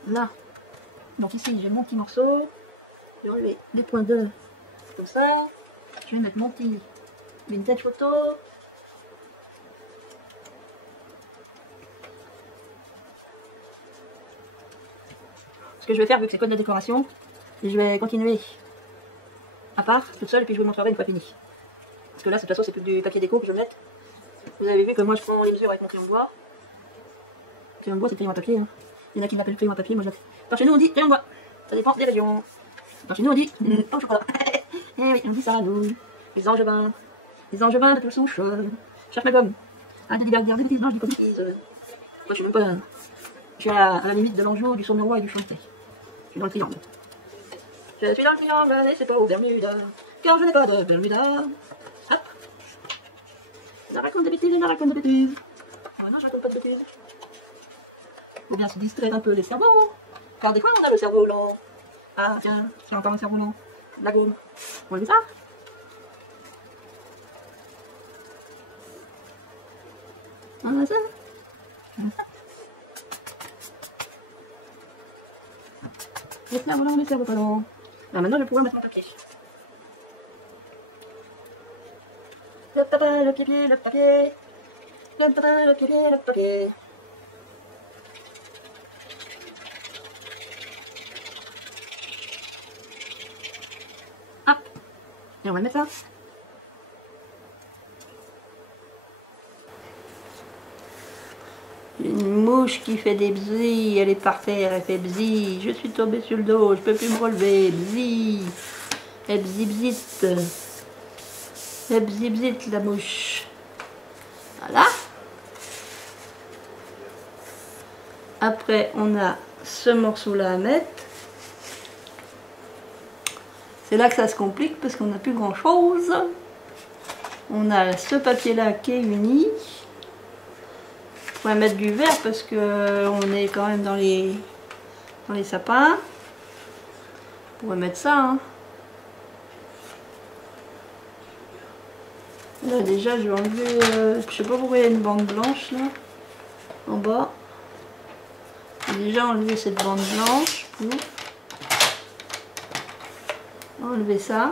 Là. Donc ici, j'ai mon petit morceau. Je vais enlever les points de comme ça. Je vais mettre mon petit vintage photo. Ce que je vais faire, vu que c'est que de la décoration, je vais continuer à part, toute seule, et puis je vous montrerai une fois fini. que là, de toute façon, c'est plus que du papier déco que je vais mettre. Vous avez vu que moi, je prends les mesures avec mon crayon de bois. Crayon de bois, c'est crayon à papier. Hein. Il y en a qui l'appellent crayon à papier, moi je l'appelle. Par chez nous, on dit crayon de bois. Ça dépend des régions. Par chez nous, on dit pain au chocolat. Eh oui, on dit ça, nous. Les angevins. Les angevins de toute souche. Cherche ma gomme. Ah, des bêtises, non, je dis pas de bêtises. Moi, je suis même pas. Je suis à la limite de l'Anjou, du Saumurois et du Champtay. Je suis dans le triangle. Je suis dans le triangle, mais c'est pas au Bermuda. Car je n'ai pas de Bermuda. Hop. Je raconte des bêtises, je raconte des bêtises. Ah non, je raconte pas de bêtises. Faut bien se distraire un peu les cerveaux. Car des fois, on a le cerveau lent. Ah, tiens, j'ai encore un cerveau lent. La gomme. On enlever ça. Voilà ça. Le cerveau lent, le cerveau pas lent. Alors maintenant, je vais pouvoir mettre mon papier. Le papa, le pied, le papier. Le papa, le pied, le papier. Hop. Et on va le mettre là. Une mouche qui fait des bzis, elle est par terre, elle fait bzis. Je suis tombée sur le dos, je peux plus me relever. Bzis. Elle bzit bzit. Elle bzit bzit la mouche. Voilà. Après, on a ce morceau-là à mettre. C'est là que ça se complique parce qu'on n'a plus grand-chose. On a ce papier-là qui est uni. On va mettre du vert parce que on est quand même dans les sapins. On va mettre ça. Hein. Là déjà, je vais enlever. Je sais pas pourquoi il y a une bande blanche là en bas. J'ai déjà enlevé cette bande blanche pour enlever ça.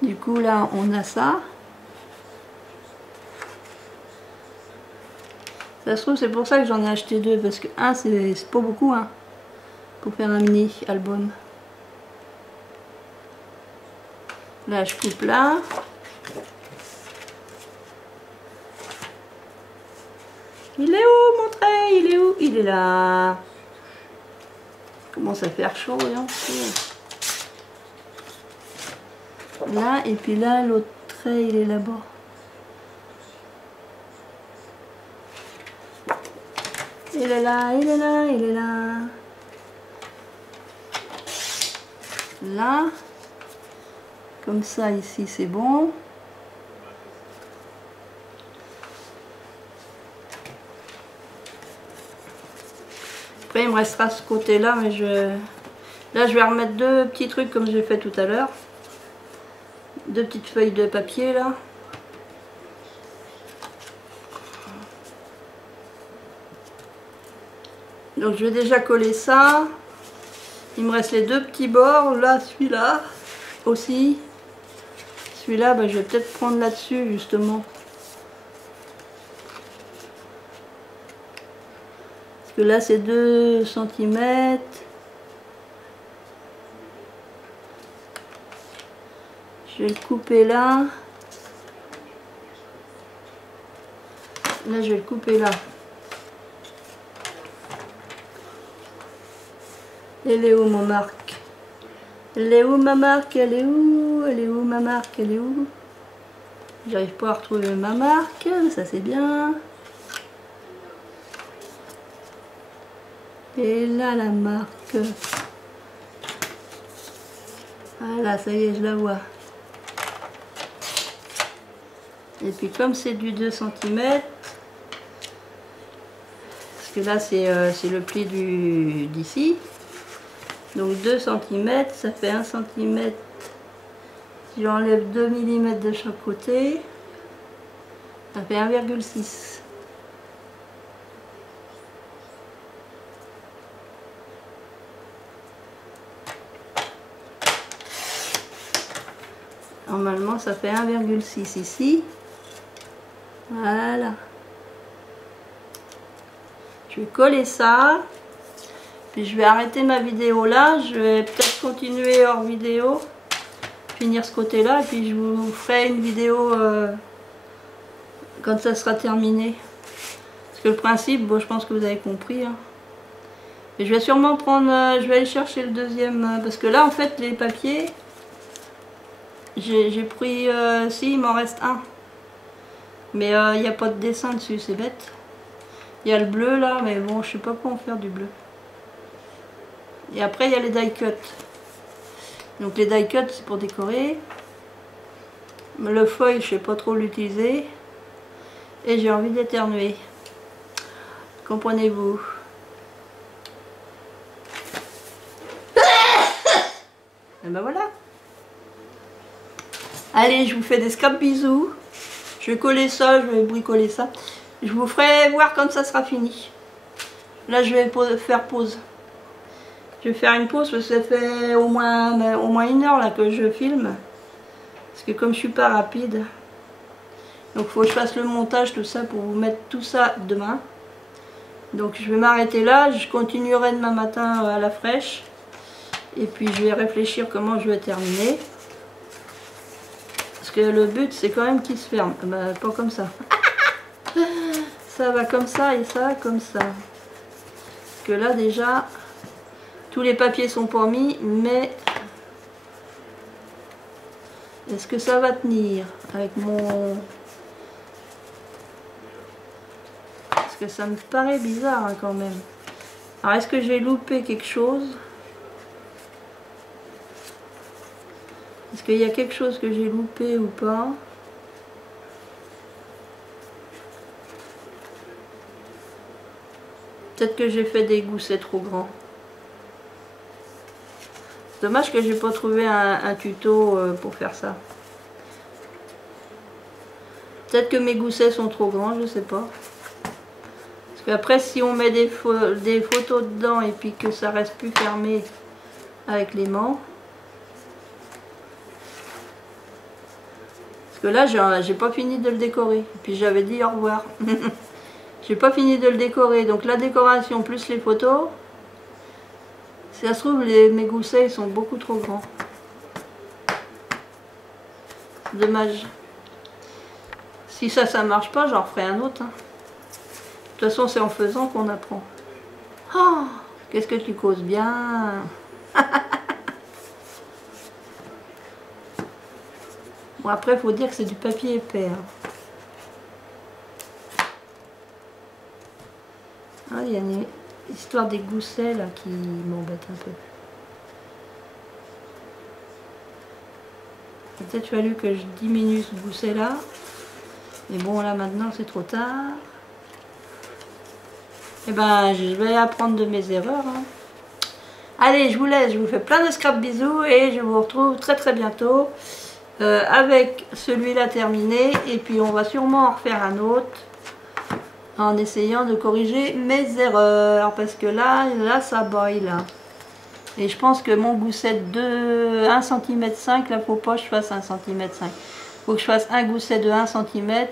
Du coup là, on a ça. Ça se trouve, c'est pour ça que j'en ai acheté deux, parce que un, c'est pas beaucoup, hein, pour faire un mini album. Là, je coupe là. Il est où mon trait? Il est où? Il est là. Commence à faire chaud, hein. Là, et puis là, l'autre trait, il est là-bas. Il est là, il est là, il est là. Là. Comme ça, ici, c'est bon. Après, il me restera ce côté-là, mais là, je vais remettre deux petits trucs comme j'ai fait tout à l'heure. Deux petites feuilles de papier, là. Donc je vais déjà coller ça. Il me reste les deux petits bords. Là, celui-là aussi. Celui-là, bah, je vais peut-être prendre là-dessus justement. Parce que là, c'est 2 cm. Je vais le couper là. Là, je vais le couper là. Elle est où mon marque? Elle est où ma marque? Elle est où? Elle est où ma marque? Elle est où? J'arrive pas à retrouver ma marque, ça c'est bien. Et là la marque. Voilà, ça y est, je la vois. Et puis comme c'est du 2 cm, parce que là c'est le pli d'ici. Donc 2 cm, ça fait 1 cm. Si j'enlève 2 mm de chaque côté, ça fait 1,6. Normalement, ça fait 1,6 ici. Voilà. Je vais coller ça. Puis je vais arrêter ma vidéo là, je vais peut-être continuer hors vidéo. finir ce côté là et puis je vous ferai une vidéo quand ça sera terminé. Parce que le principe, bon je pense que vous avez compris. Hein. Et je vais sûrement prendre, je vais aller chercher le deuxième, parce que là en fait les papiers, j'ai pris, si il m'en reste un. Mais il n'y a pas de dessin dessus, c'est bête. Il y a le bleu là, mais bon je sais pas comment faire du bleu. Et après il y a les die cut. Donc les die cut c'est pour décorer. Le foil je sais pas trop l'utiliser. Et j'ai envie d'éternuer. Comprenez-vous? Et ben voilà. Allez, je vous fais des scrap bisous. Je vais coller ça, je vais bricoler ça. Je vous ferai voir quand ça sera fini. Là je vais faire pause. Je vais faire une pause parce que ça fait au moins 1 heure là que je filme. Parce que comme je suis pas rapide, donc il faut que je fasse le montage, tout ça, pour vous mettre tout ça demain. Donc je vais m'arrêter là, je continuerai demain matin à la fraîche. Et puis je vais réfléchir comment je vais terminer. Parce que le but c'est quand même qu'il se ferme. Bah, pas comme ça. Ça va comme ça et ça comme ça. Parce que là déjà, tous les papiers sont pas mis, mais est-ce que ça va tenir avec mon... Parce que ça me paraît bizarre hein, quand même. Alors est-ce que j'ai loupé quelque chose? Est-ce qu'il y a quelque chose que j'ai loupé ou pas? Peut-être que j'ai fait des goussets trop grands. Dommage que j'ai pas trouvé un tuto pour faire ça. Peut-être que mes goussets sont trop grands, je sais pas. Parce qu'après si on met des photos dedans et puis que ça reste plus fermé avec l'aimant. Parce que là j'ai pas fini de le décorer. Et puis j'avais dit au revoir. J'ai pas fini de le décorer. Donc la décoration plus les photos. Si ça se trouve, mes goussets ils sont beaucoup trop grands. C'est dommage. Si ça marche pas, j'en referai un autre. Hein. De toute façon, c'est en faisant qu'on apprend. Oh, qu'est-ce que tu causes bien. Bon, après, il faut dire que c'est du papier épais. Hein. Ah, il y a une histoire des goussets là qui m'embête un peu. Peut-être fallu que je diminue ce gousset là. Mais bon là maintenant c'est trop tard. Et ben je vais apprendre de mes erreurs. Hein. Allez, je vous laisse, je vous fais plein de scrap bisous et je vous retrouve très très bientôt avec celui-là terminé. Et puis on va sûrement en refaire un autre en essayant de corriger mes erreurs. Parce que là ça baille là. Et je pense que mon gousset de 1,5 cm, là faut pas que je fasse 1,5 cm. Faut que je fasse un gousset de 1 cm.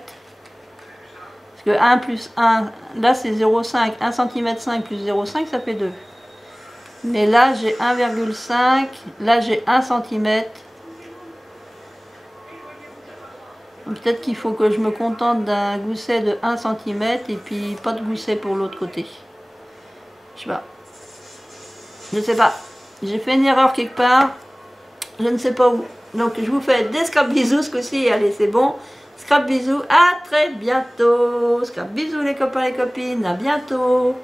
Parce que 1 plus 1, là c'est 0,5. 1 cm 5 plus 0,5 ça fait 2. Mais là j'ai 1,5. Là j'ai 1 cm. Peut-être qu'il faut que je me contente d'un gousset de 1 cm et puis pas de gousset pour l'autre côté. Je sais pas. Je sais pas. J'ai fait une erreur quelque part. Je ne sais pas où. Donc je vous fais des scrap bisous ce coup-ci. Allez, c'est bon. Scrap bisous. À très bientôt. Scrap bisous les copains et les copines. À bientôt.